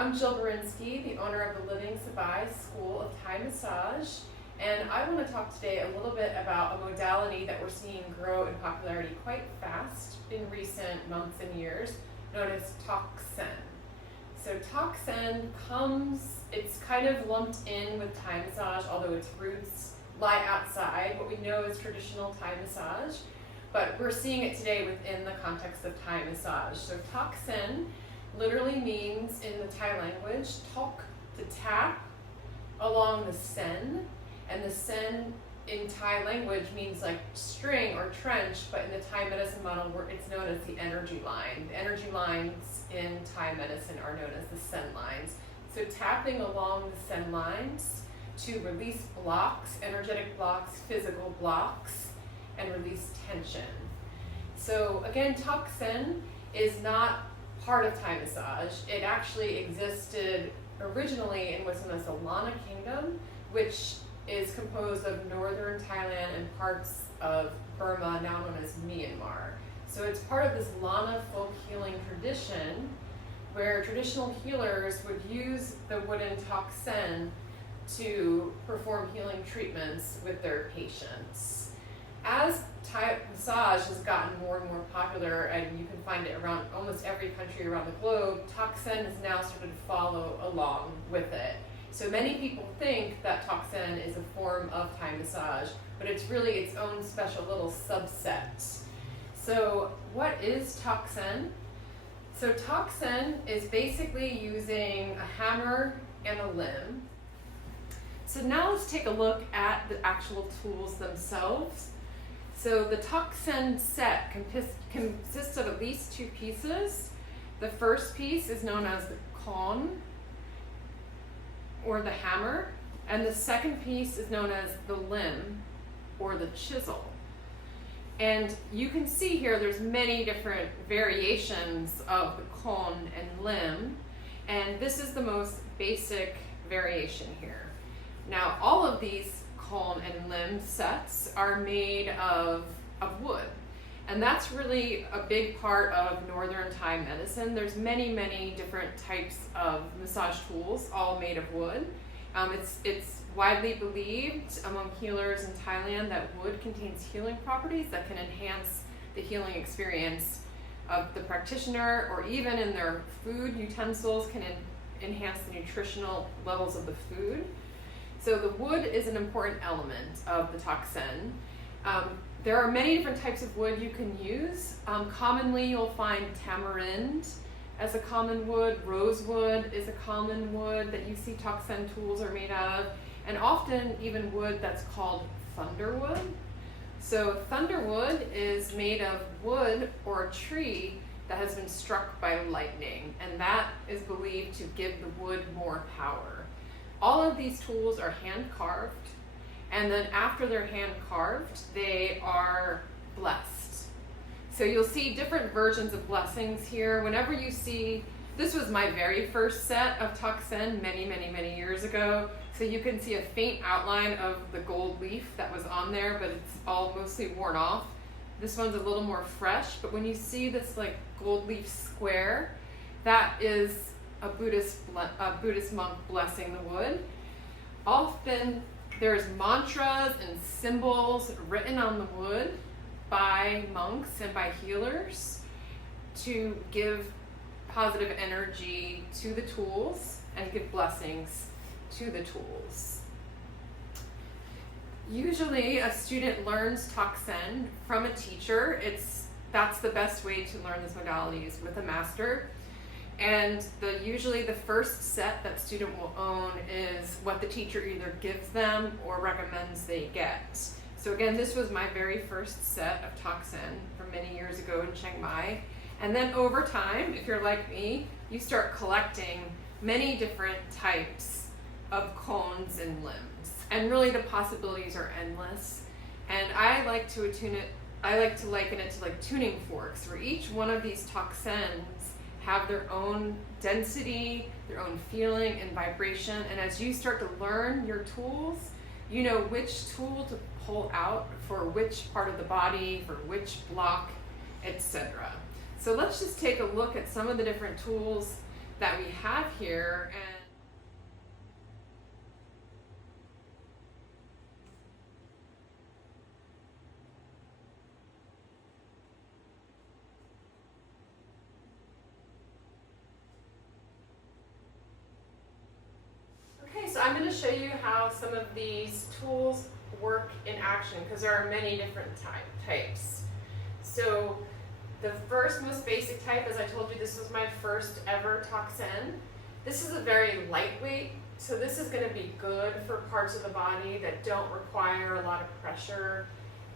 I'm Jill Burynski, the owner of the Living Sabai School of Thai Massage, and I want to talk today a little bit about a modality that we're seeing grow in popularity quite fast in recent months and years, known as Tok Sen. So Tok Sen it's kind of lumped in with Thai massage, although its roots lie outside what we know as traditional Thai massage, but we're seeing it today within the context of Thai massage. So Tok Sen literally means in the Thai language, tok, to tap, along the sen, and the sen in Thai language means like string or trench, but in the Thai medicine model it's known as the energy line. The energy lines in Thai medicine are known as the sen lines. So tapping along the sen lines to release blocks, energetic blocks, physical blocks, and release tension. So again, Tok Sen is not part of Thai massage. It actually existed originally in what's known as the Lana Kingdom, which is composed of northern Thailand and parts of Burma, now known as Myanmar. So it's part of this Lana folk healing tradition where traditional healers would use the wooden Tok Sen to perform healing treatments with their patients. As Thai massage has gotten more and more popular, and you can find it around almost every country around the globe, Tok Sen has now started to follow along with it. So many people think that Tok Sen is a form of Thai massage, but it's really its own special little subset. So what is Tok Sen? So Tok Sen is basically using a hammer and a limb. So now let's take a look at the actual tools themselves. So the Tok Sen set consists of at least two pieces. The first piece is known as the kon, or the hammer, and the second piece is known as the limb, or the chisel. And you can see here there's many different variations of the kon and limb, and this is the most basic variation here. Now all of these kon and limb sets are made of wood, and that's really a big part of northern Thai medicine. There's many different types of massage tools, all made of wood. It's widely believed among healers in Thailand that wood contains healing properties that can enhance the healing experience of the practitioner, or even in their food utensils can enhance the nutritional levels of the food. So the wood is an important element of the Tok Sen. There are many different types of wood you can use. Commonly you'll find tamarind as a common wood, rosewood is a common wood that you see Tok Sen tools are made out of, and often even wood that's called thunderwood. So thunderwood is made of wood or a tree that has been struck by lightning, and that is believed to give the wood more power. All of these tools are hand carved, and then after they're hand carved, they are blessed. So you'll see different versions of blessings here. Whenever you see, this was my very first set of Tok Sen many years ago. So you can see a faint outline of the gold leaf that was on there, but it's all mostly worn off. This one's a little more fresh, but when you see this like gold leaf square, that is a Buddhist monk blessing the wood. Often there's mantras and symbols written on the wood by monks and by healers to give positive energy to the tools and give blessings to the tools. Usually a student learns Tok Sen from a teacher. That's the best way to learn this modality is with a master. And usually the first set that student will own is what the teacher either gives them or recommends they get. So again, this was my very first set of Tok Sen from many years ago in Chiang Mai. And then over time, if you're like me, you start collecting many different types of cones and limbs. And really the possibilities are endless. And I like to liken it to like tuning forks, where each one of these Tok Sens have their own density, their own feeling and vibration. And as you start to learn your tools, you know which tool to pull out for which part of the body, for which block, etc. So let's just take a look at some of the different tools that we have here. And so I'm going to show you how some of these tools work in action, because there are many different types. So the first most basic type, as I told you, this was my first ever Tok Sen. This is a very lightweight, so this is going to be good for parts of the body that don't require a lot of pressure,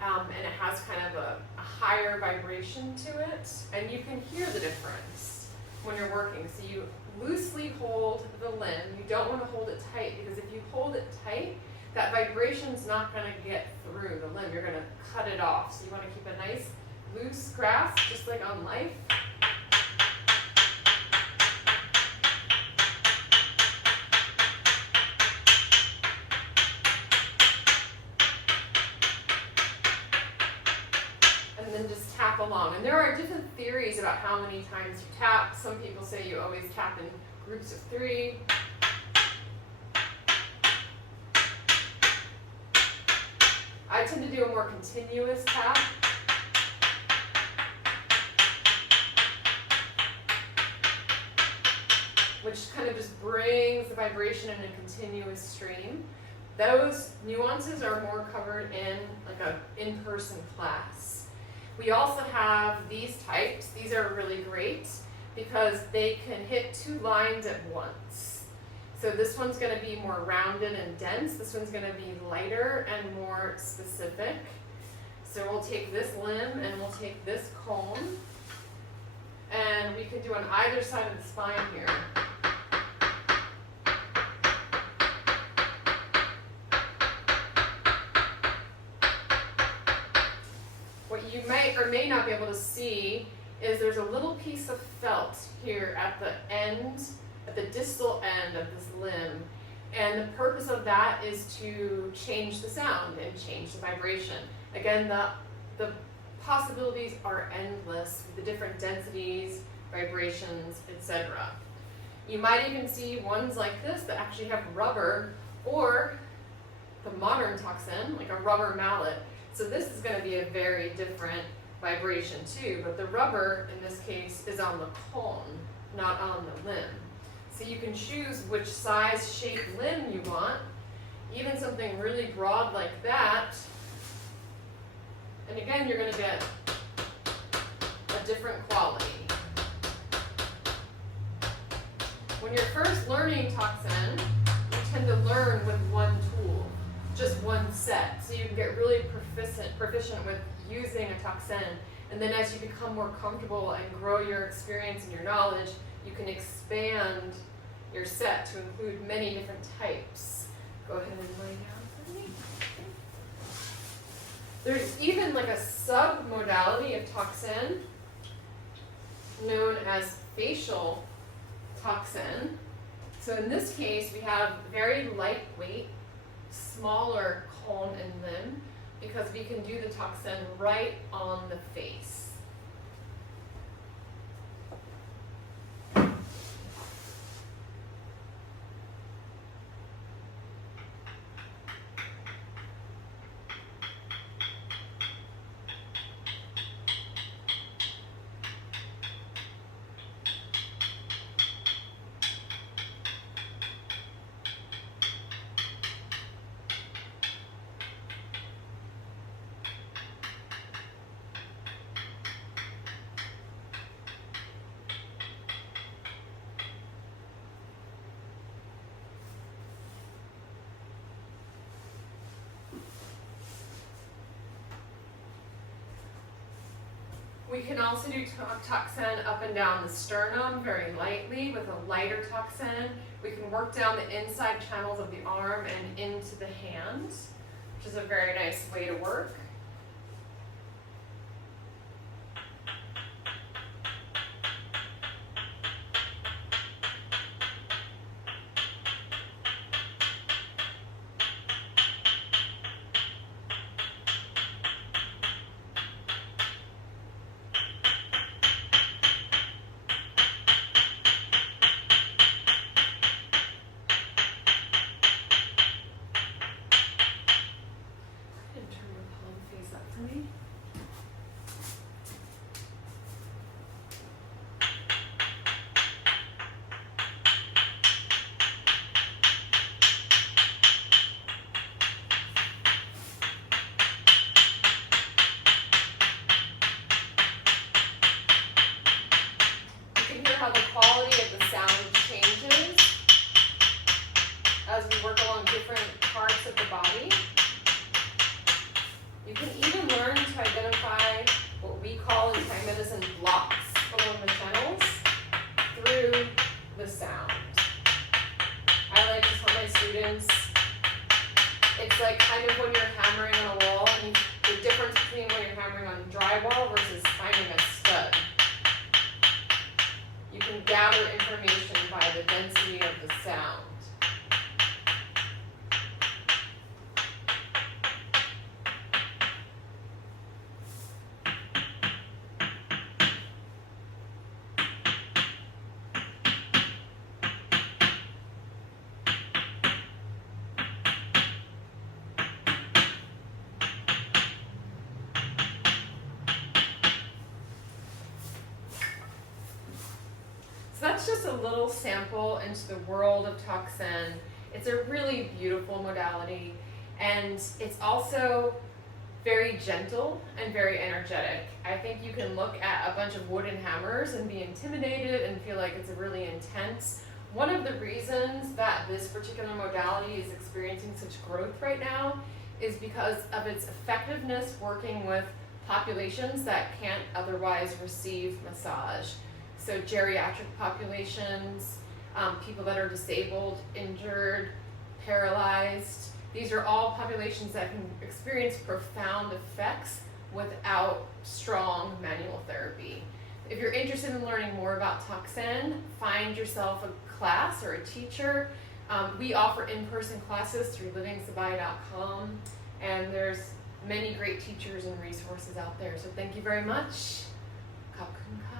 and it has kind of a higher vibration to it, and you can hear the difference when you're working. So you loosely hold the limb. You don't want to hold it tight, because if you hold it tight, that vibration's not going to get through the limb. You're going to cut it off. So you want to keep a nice loose grasp, just like on life. And then just tap along. And there are different theories about how many times you tap. Some people say you always tap in groups of 3. I tend to do a more continuous tap. Which kind of just brings the vibration in a continuous stream. Those nuances are more covered in like an in-person class. We also have these types. These are really great because they can hit 2 lines at once. So this one's going to be more rounded and dense. This one's going to be lighter and more specific. So we'll take this limb and we'll take this cone, and we can do on either side of the spine here. What you might or may not be able to see is there's a little piece of felt here at the end, at the distal end of this limb. And the purpose of that is to change the sound and change the vibration. Again, the possibilities are endless with the different densities, vibrations, etc. You might even see ones like this that actually have rubber, or the modern Tok Sen, like a rubber mallet. So this is going to be a very different vibration too, but the rubber in this case is on the cone, not on the limb. So you can choose which size, shape, limb you want, even something really broad like that. And again, you're going to get a different quality. When you're first learning Tok Sen, you tend to learn with one tool, just one set. So you can get really proficient with using a Tok Sen. And then as you become more comfortable and grow your experience and your knowledge, you can expand your set to include many different types. Go ahead and lay down for me. There's even like a sub-modality of Tok Sen known as facial Tok Sen. So in this case, we have very lightweight, smaller cone and limb, because we can do the Tok Sen right on the face. We can also do Tok Sen up and down the sternum very lightly with a lighter Tok Sen. We can work down the inside channels of the arm and into the hands, which is a very nice way to work. quality of the sound changes as we work along different parts of the body. You can even learn to identify what we call in Thai medicine blocks along the channels through the sound. I like to tell my students, it's like kind of when you're hammering on a wall, and the difference between when you're hammering on drywall versus finding a stud. You can gather information by the density of the sound. So that's just a little sample into the world of Tok Sen. It's a really beautiful modality, and it's also very gentle and very energetic. I think you can look at a bunch of wooden hammers and be intimidated and feel like it's really intense. One of the reasons that this particular modality is experiencing such growth right now is because of its effectiveness working with populations that can't otherwise receive massage. So geriatric populations, people that are disabled, injured, paralyzed. These are all populations that can experience profound effects without strong manual therapy. If you're interested in learning more about Tok Sen, find yourself a class or a teacher. We offer in-person classes through livingsabai.com, and there's many great teachers and resources out there. So thank you very much. Khop khun kha.